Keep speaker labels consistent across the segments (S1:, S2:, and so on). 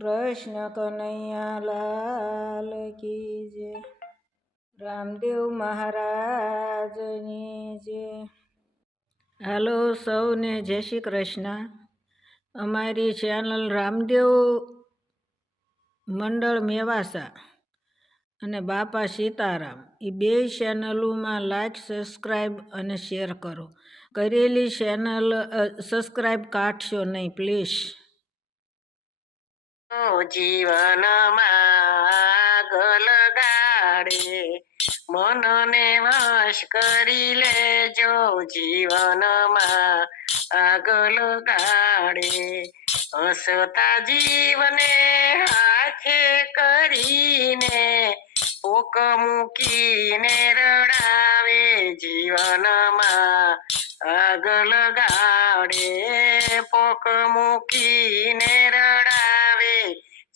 S1: કૃષ્ણ કનૈયા લાલ કી જય. રામદેવ મહારાજની જય. હાલો સૌને જય શ્રી કૃષ્ણ. અમારી ચેનલ રામદેવ મંડળ મેવાસા અને બાપા સીતારામ. એ બે ચેનલોમાં લાઈક સબસ્ક્રાઈબ અને શેર કરો. કરેલી ચેનલ સબસ્ક્રાઈબ કાઢશો નહીં પ્લીઝ
S2: જીવનમાં ગલગાડે મનને વશ કરી લેજો, જીવનમાં આગળ ગાડે હસતા જીવને હાથે કરીને પોક મૂકીને રડાવે. જીવનમાં આગળ ગાડે પોક મૂકીને રડાવે.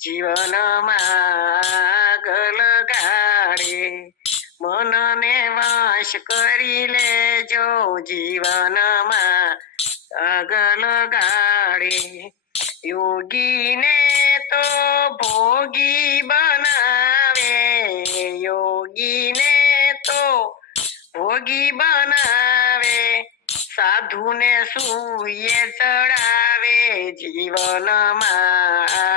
S2: જીવનમાં ગાડે. મનને વાશ કરી લેજો જીવનમાં આગળ ગાડે. યોગીને તો ભોગી બનાવે. યોગીને તો ભોગી બનાવે. સાધુને સૂઈએ ચડાવે. જીવનમાં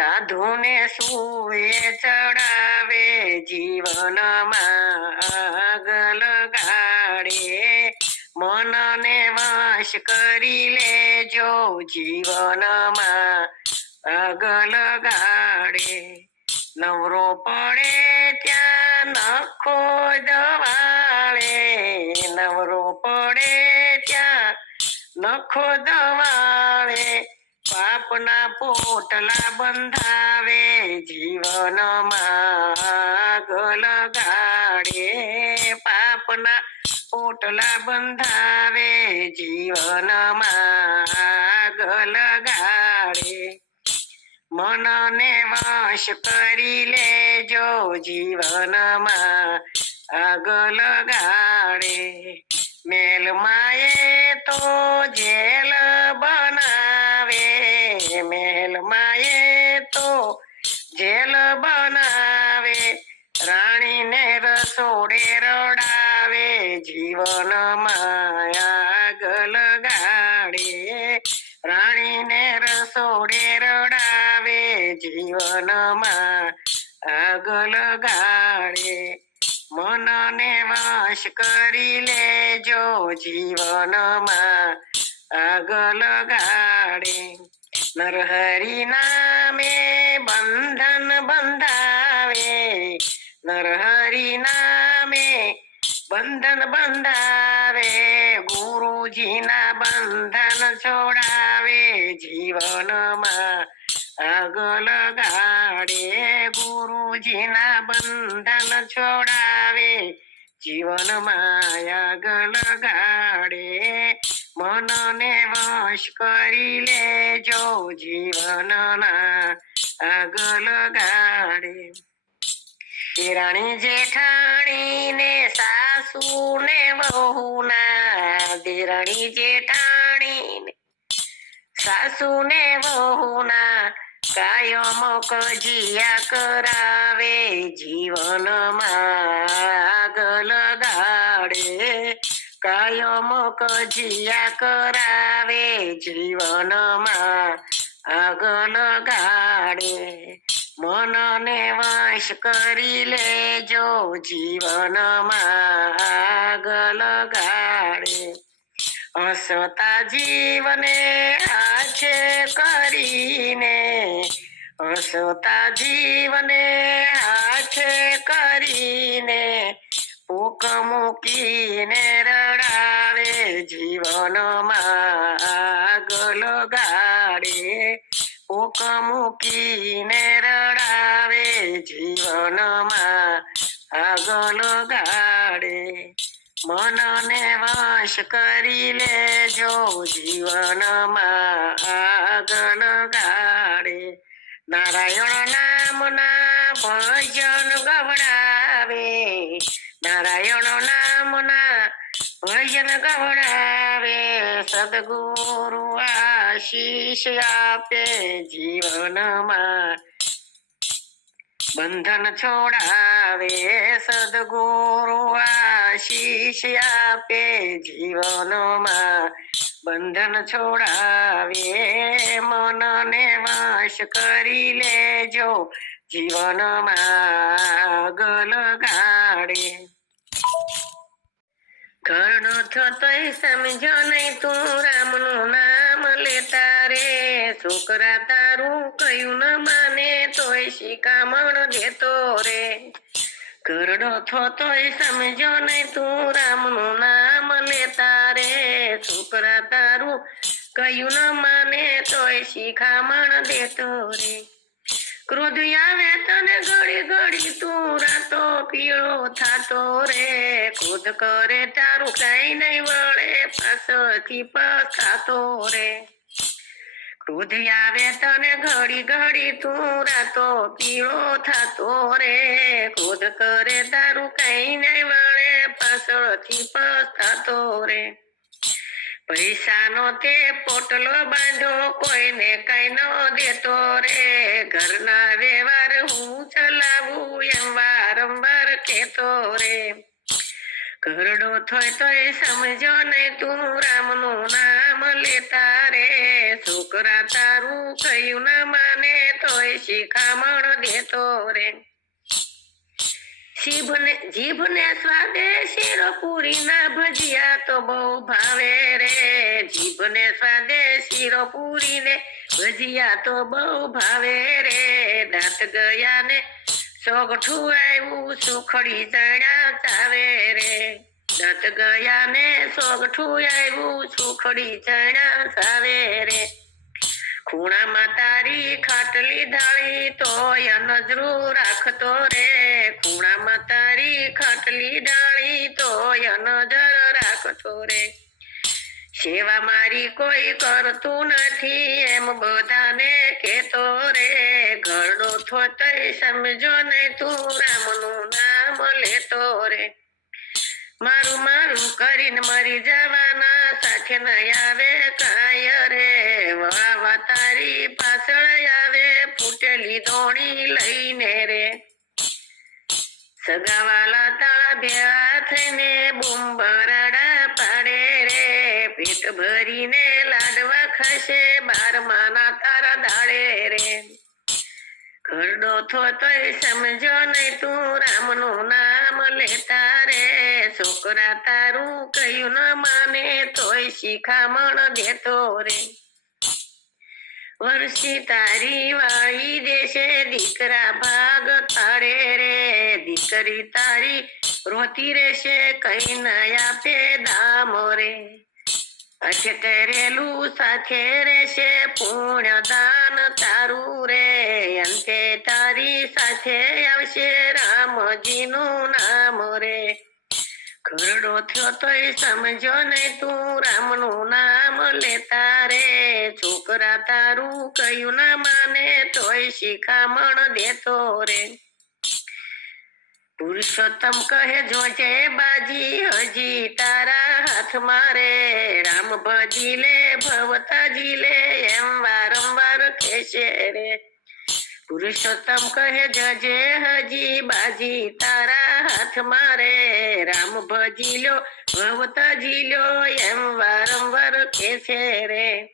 S2: સાધુને સુએ ચડાવે જીવનમાં આગળ ગાડે મનને વશ કરી લેજો જીવનમાં આગળ ગાડે નવરો પડે ત્યાં નખો દવાળે નવરો પડે ત્યાં નખો દવાળે પાપના પોટલા બંધાવે જીવનમાં આગળ ગાડે પાપના પોટલા બંધાવે જીવનમાં આગળ ગાડે મનને વશ કરી લેજો જીવનમાં આગળ ગાડે મેલમાએ તો જેલ બનાવે. જેલ બનાવે, રાણીને રસોડે રડાવે જીવનમાં આગળ ગાડે. રાણીને રસોડે રડાવે જીવનમાં આગલ ગાડે. મનને વશ કરી લેજો જીવનમાં આગલ ગાડે. નરહરી નામે બંધન બંધાવે નરહરી નામે બંધન બંધાવે ગુરુજીના બંધન છોડાવે જીવનમાં આગળ ગાડે ગુરુજીના બંધન છોડાવે જીવનમાં આગળ ગાડે મનને વશ કરી લેજો જીવનના આગળ ગાડે રાણી જેઠાણી ને સાસુ ને વહુના દેરાણી જેઠાણી ને સાસુ ને વહુના, કાયમ કજિયા કરાવે જીવનમાં. કાયમ કજિયા કરાવે જીવનમાં આગળ ગાડે મનને વાંશ કરી લેજો, જીવનમાં આગળ ગાડે હસતા જીવને આછે કરીને, હસતા જીવને આછે કરીને મૂકીને રડાવે જીવનમાં આગળ ગાડે પોક મૂકીને રડાવે જીવનમાં આગળ ગાડે મનને વશ કરી લેજો જીવનમાં આગળ ગાડે નારાયણ નામના ભજન ગવડાવે નારાયણ નામના ભજન ગવડાવે, સદગુરુ આશીષ આપે જીવનમાં. બંધન છોડાવે, સદગુરુ આશીષ આપે જીવનમાં. બંધન છોડાવે, મનને વાસ કરી લેજો જીવનમાં ગલ ગાડે ઘરનો થતોય સમજો નહીં તું રામનું નામ લેતા રે. છોકરા તારું કયું ન માને તોય શિકામણ દેતો રે. ઘરડો થતોય સમજો નહીં તું રામનું નામ લેતા રે. છોકરા તારું કયું ન માને તોય શિખામણ દેતો રે. ક્રોધ આવે તને ઘડી ઘડી તું રાતો પીળો થાતો રે. ખુદ કરે તારું કઈ નહીં વળે, પાછળથી પછાતો રે. ક્રોધ આવે તને ઘડી ઘડી તું રાતો પીળો થાતો રે. ખુદ કરે તારું કઈ નહીં વળે, પાછળથી પછાતો રે. પૈસાનો તે પોટલો બાંધો, કોઈને કઈ ન દેતો રે. ઘરના વ્યવહાર હું ચલાવું, એમ વારંવાર કેતો રે. ઘરડો થોય તોય સમજો ને તું રામનું નામ લેતા રે. છોકરા તારું કયું ના માને, તોય શિખામણ દેતો રે. જીભને જીભને સ્વાદે શીરો પૂરી ના ભજીયા તો બહુ ભાવે રે. જીભને સ્વાદે શીરો પૂરી ને ભજીયા તો બહુ ભાવે રે. દાંત ગયા ને સોગઠું આવ્યું સુખડી ચણ્યા ચાવે રે. દાંત ગયા ને સોગઠું આવ્યું સુખડી ચણ્યા ચાવે રે. ખૂણામાં તારી ખાટલી ઢાળી તોય નજરું રાખતો રે. ખૂણામાં તારી ખાટલી ઢાળી તોય નજર રાખતો રે. સેવા મારી કોઈ કરતું નથી, એમ બધાને કેતો રે. ઘરડો થોતય સમજો ને તું રામનું નામ લેતો રે. મારું મારું કરીને મરી જવાના સાથે ન આવે કાય રે વાવા તારી પાછળ આવે ફૂટેલી ધોણી લઈને રે. સગાવાલા તાળા ભેળા થઈને બુંબરાડા પાડે રે. પેટ ભરીને લાડવા ખાશે બારમાના તારા દાડે. રે તય સમજો ને તું રામનું નામ લેતા રે. છોકરા તારું કયું ન માને તોય શિખામણ દેતો રે. વર્ષી તારી વાળી દેશે, દીકરા ભાગ તાળે રે. દીકરી તારી રોતી રહેશે, કઈ ના આપે દામો રે. અઠે કરેલું સાથે રહેશે દાન તારું રે. અંતે તારી સાથે આવશે, રામજીનું નામ રે. ખરડો થયો તોય સમજો ને તું, રામનું નામ લેતા રે. છોકરા તારું કયું ના માને, તોય શિખામણ દેતો રે. પુરુષોત્તમ કહે, જોજે બાજી, હજી તારા હાથમાં રે રામ ભજી લે, ભવતાજી લે, એમ વારંવાર કહેશે રે. પુરુષોત્તમ કહે, જજે હજી બાજી, તારા હાથમાં રે રામ ભજી લો, ભવતાજી લો, એમ વારંવાર કહેશે રે.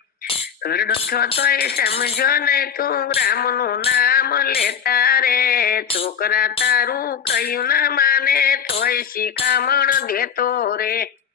S2: ઘરડો તો સમજો ને તું રામનું નામ લેતા રે. છોકરા તારું કયું ના માને, તોય શિખામણ દેતો રે.